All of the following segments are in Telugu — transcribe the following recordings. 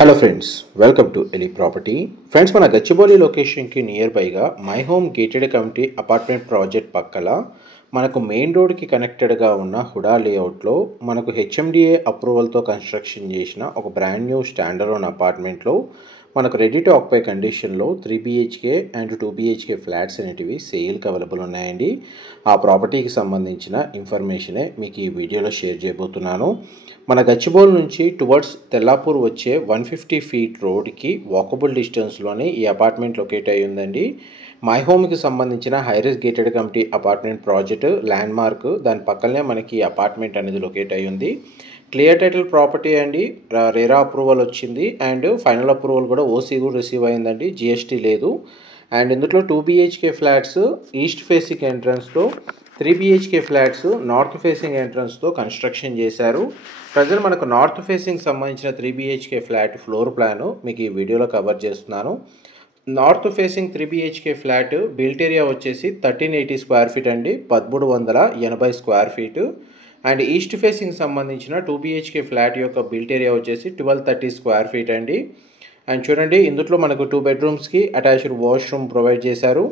హలో ఫ్రెండ్స్, వెల్కమ్ టు ఎలి ప్రాపర్టీ. ఫ్రెండ్స్, మన గచ్చిబౌలి లొకేషన్కి నియర్ బైగా my home gated community apartment project పక్కల మనకు మెయిన్ రోడ్కి కనెక్టెడ్గా ఉన్న హుడా లేఅవుట్లో మనకు హెచ్ఎండిఏ అప్రూవల్తో కన్స్ట్రక్షన్ చేసిన ఒక బ్రాండ్ న్యూ స్టాండర్డ్ అపార్ట్మెంట్లో మనకు రెడీ టు ఆక్యుపై కండిషన్లో 3 BHK అండ్ 2 BHK ఫ్లాట్స్ అనేటివి సేల్కి అవైలబుల్ ఉన్నాయండి. ఆ ప్రాపర్టీకి సంబంధించిన ఇన్ఫర్మేషనే మీకు ఈ వీడియోలో షేర్ చేయబోతున్నాను. మన గచ్చిబౌలి నుంచి టువర్డ్స్ తెల్లాపూర్ వచ్చే 150 feet రోడ్కి వాకబుల్ డిస్టెన్స్లోనే ఈ అపార్ట్మెంట్ లొకేట్ అయ్యి ఉందండి. మై హోమ్కి సంబంధించిన high-rise gated community apartment project land mark, దాని పక్కనే మనకి ఈ అపార్ట్మెంట్ అనేది లొకేట్ అయ్యి ఉంది. క్లియర్ టైటిల్ ప్రాపర్టీ అండి, రేరా అప్రూవల్ వచ్చింది అండ్ ఫైనల్ అప్రూవల్ కూడా ఓసీ కూడా రిసీవ్ అయిందండి, జిఎస్టీ లేదు. అండ్ ఇందులో 2 BHK ఫ్లాట్స్ ఈస్ట్ ఫేసింగ్ ఎంట్రన్స్తో, 3 BHK flats north facing construction కన్స్ట్రక్షన్ చేశారు. ప్రజెంట్ మనకు నార్త్ ఫేసింగ్ సంబంధించిన 3 BHK ఫ్లాట్ ఫ్లోర్ ప్లాను మీకు ఈ వీడియోలో కవర్ చేస్తున్నాను. North facing 3 BHK flat built area వచ్చేసి 1380 స్క్వేర్ ఫీట్ అండి, 1380 square feet. And east facing సంబంధించిన 2 BHK ఫ్లాట్ యొక్క బిల్ట్ ఏరియా వచ్చేసి 1230 స్క్వేర్ ఫీట్ అండి. అండ్ చూడండి, ఇందులో మనకు 2 bedrooms అటాచ్డ్ వాష్రూమ్ ప్రొవైడ్ చేశారు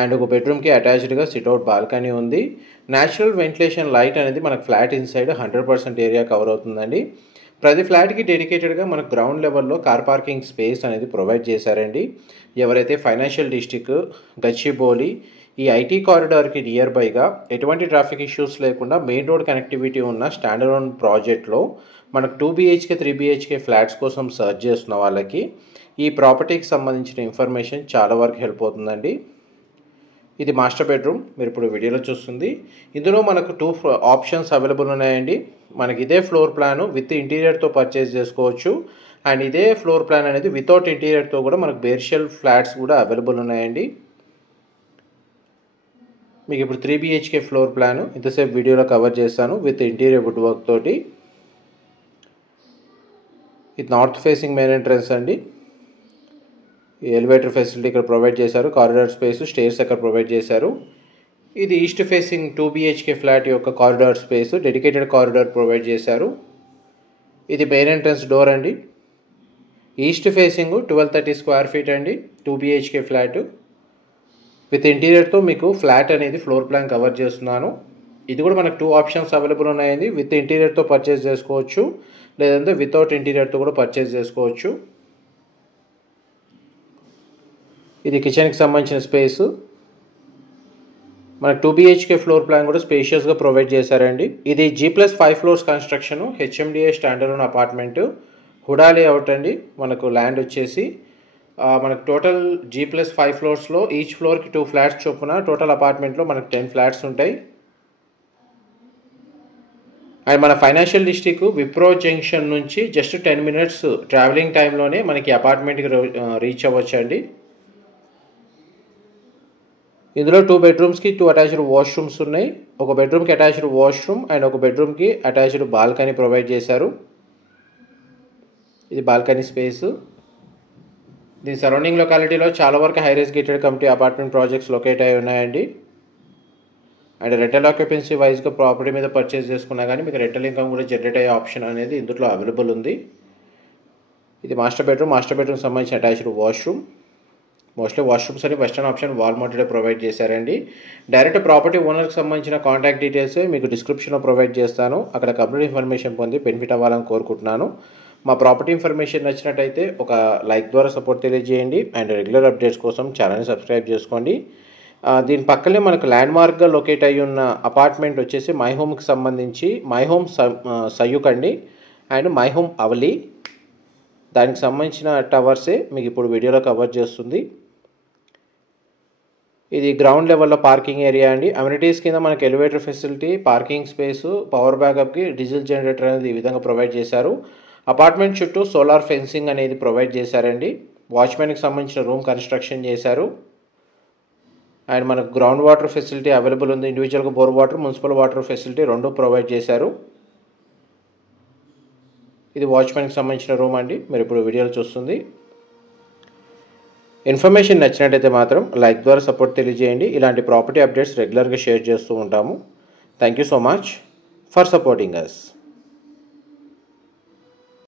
అండ్ ఒక బెడ్రూమ్కి అటాచ్డ్గా సిట్అవుట్ బాల్కనీ ఉంది. న్యాచురల్ వెంటిలేషన్ లైట్ అనేది మనకు ఫ్లాట్ ఇన్సైడ్ 100% ఏరియా కవర్ అవుతుందండి. ప్రతి ఫ్లాట్కి డెడికేటెడ్గా మనకు గ్రౌండ్ లెవెల్లో కార్ పార్కింగ్ స్పేస్ అనేది ప్రొవైడ్ చేశారండి. ఎవరైతే ఫైనాన్షియల్ డిస్ట్రిక్ట్, గచ్చిబౌలి, ఈ ఐటీ కారిడార్కి నియర్ బైగా ఎటువంటి ట్రాఫిక్ ఇష్యూస్ లేకుండా మెయిన్ రోడ్ కనెక్టివిటీ ఉన్న స్టాండర్డ్ ప్రాజెక్ట్లో మనకు 2 BHK 3 BHK ఫ్లాట్స్ కోసం సర్చ్ చేస్తున్న వాళ్ళకి ఈ ప్రాపర్టీకి సంబంధించిన ఇన్ఫర్మేషన్ చాలా వరకు హెల్ప్ అవుతుందండి. ఇది మాస్టర్ బెడ్రూమ్, మీరు ఇప్పుడు వీడియోలో చూస్తుంది. ఇందులో మనకు 2 ఆప్షన్స్ అవైలబుల్ ఉన్నాయండి. మనకి ఇదే ఫ్లోర్ ప్లాను విత్ ఇంటీరియర్తో పర్చేస్ చేసుకోవచ్చు అండ్ ఇదే ఫ్లోర్ ప్లాన్ అనేది వితౌట్ ఇంటీరియర్తో కూడా మనకు బేర్షెల్ ఫ్లాట్స్ కూడా అవైలబుల్ ఉన్నాయండి. మీకు ఇప్పుడు 3 BHK ఫ్లోర్ ప్లాను ఇంతసేపు వీడియోలో కవర్ చేస్తాను విత్ ఇంటీరియర్ వుడ్ వర్క్ తోటి. ఇది నార్త్ ఫేసింగ్ మెయిన్ ఎంట్రన్స్ అండి. ఈ ఎలివేటర్ ఫెసిలిటీ ఇక్కడ ప్రొవైడ్ చేశారు, కారిడార్ స్పేస్, స్టేర్స్ అక్కడ ప్రొవైడ్ చేశారు. ఇది ఈస్ట్ ఫేసింగ్ 2 BHK ఫ్లాట్ యొక్క corridor space, dedicated corridor provide చేశారు. ఇది మెయిన్ ఎంట్రన్స్ డోర్ అండి. ఈస్ట్ ఫేసింగ్ 1230 స్క్వేర్ ఫీట్ అండి, 2 BHK ఫ్లాట్ విత్ ఇంటీరియర్తో మీకు ఫ్లాట్ అనేది ఫ్లోర్ ప్లాన్ కవర్ చేస్తున్నాను. ఇది కూడా మనకు 2 ఆప్షన్స్ అవైలబుల్ ఉన్నాయండి. విత్ ఇంటీరియర్తో పర్చేస్ చేసుకోవచ్చు, లేదంటే వితౌట్ ఇంటీరియర్తో కూడా పర్చేస్ చేసుకోవచ్చు. ఇది కిచెన్కి సంబంధించిన స్పేస్. మనకు 2 BHK ఫ్లోర్ ప్లాన్ కూడా స్పేషియస్గా ప్రొవైడ్ చేశారండి. ఇది G+5 floors construction, HMDA standard apartment, HUDA layout అండి. మనకు ల్యాండ్ వచ్చేసి మనకు టోటల్ G+5 floors ఈచ్ ఫ్లోర్కి 2 ఫ్లాట్స్ చొప్పున టోటల్ అపార్ట్మెంట్లో మనకు 10 ఫ్లాట్స్ ఉంటాయి. అండ్ మన ఫైనాన్షియల్ డిస్ట్రిక్ట్ విప్రో జంక్షన్ నుంచి జస్ట్ 10 minutes ట్రావెలింగ్ టైంలోనే మనకి అపార్ట్మెంట్కి రీచ్ అవ్వచ్చు అండి. ఇందులో 2 bedrooms 2 అటాచ్డ్ వాష్రూమ్స్ ఉన్నాయి. ఒక బెడ్రూమ్కి అటాచ్డ్ వాష్రూమ్ అండ్ ఒక బెడ్రూమ్కి అటాచ్డ్ బాల్కనీ ప్రొవైడ్ చేశారు. ఇది బాల్కనీ స్పేస్. దీని సరౌండింగ్ లొకాలిటీలో చాలా వరకు high-rise gated community apartment projects locate అయి ఉన్నాయండి. అండ్ రెంటల్ ఆక్యుపెన్సీ వైజ్గా ప్రాపర్టీ మీద పర్చేస్ చేసుకున్నా కానీ మీకు రెంటల్ ఇన్కమ్ కూడా జనరేట్ అయ్యే ఆప్షన్ అనేది ఇందులో అవైలబుల్ ఉంది. ఇది మాస్టర్ బెడ్రూమ్ సంబంధించిన అటాచ్డ్ వాష్రూమ్. మోస్ట్లీ వాష్రూమ్స్ అని western option wall mounted provide చేశారండి. డైరెక్ట్ ప్రాపర్టీ ఓనర్కి సంబంధించిన కాంటాక్ట్ డీటెయిల్స్ మీకు డిస్క్రిప్షన్లో ప్రొవైడ్ చేస్తాను. అక్కడ కంప్లీట్ ఇన్ఫర్మేషన్ పొంది బెనిఫిట్ అవ్వాలని కోరుకుంటున్నాను. మా ప్రాపర్టీ ఇన్ఫర్మేషన్ నచ్చినట్టయితే ఒక లైక్ ద్వారా సపోర్ట్ తెలియజేయండి అండ్ రెగ్యులర్ అప్డేట్స్ కోసం ఛానల్ని సబ్స్క్రైబ్ చేసుకోండి. దీని పక్కనే మనకు ల్యాండ్ మార్క్గా లొకేట్ అయ్యి ఉన్న అపార్ట్మెంట్ వచ్చేసి మై హోమ్కి సంబంధించి మై హోమ్ సయ్యుక్ అండి అండ్ మై హోమ్ అవలి. దానికి సంబంధించిన టవర్సే మీకు ఇప్పుడు వీడియోలో కవర్ చేస్తుంది. ఇది గ్రౌండ్ లెవెల్లో పార్కింగ్ ఏరియా అండి. అమ్యూనిటీస్ కింద మనకి elevator facility, parking space, power బ్యాకప్కి డీజిల్ జనరేటర్ అనేది ఈ విధంగా ప్రొవైడ్ చేశారు. అపార్ట్మెంట్ చుట్టూ సోలార్ ఫెన్సింగ్ అనేది ప్రొవైడ్ చేశారండి. వాచ్మెన్కి సంబంధించిన రూమ్ కన్స్ట్రక్షన్ చేశారు. అండ్ మనకు గ్రౌండ్ వాటర్ ఫెసిలిటీ అవైలబుల్ ఉంది. ఇండివిజువల్గా bore water, municipal water facility 2 provide చేశారు. ఇది వాచ్మెన్కి సంబంధించిన రూమ్ అండి, మీరు ఇప్పుడు వీడియోలో చూస్తుంది. ఇన్ఫర్మేషన్ నచ్చినట్టయితే మాత్రం లైక్ ద్వారా సపోర్ట్ తెలియజేయండి. ఇలాంటి ప్రాపర్టీ అప్డేట్స్ రెగ్యులర్గా షేర్ చేస్తూ ఉంటాము. Thank you so much for supporting us.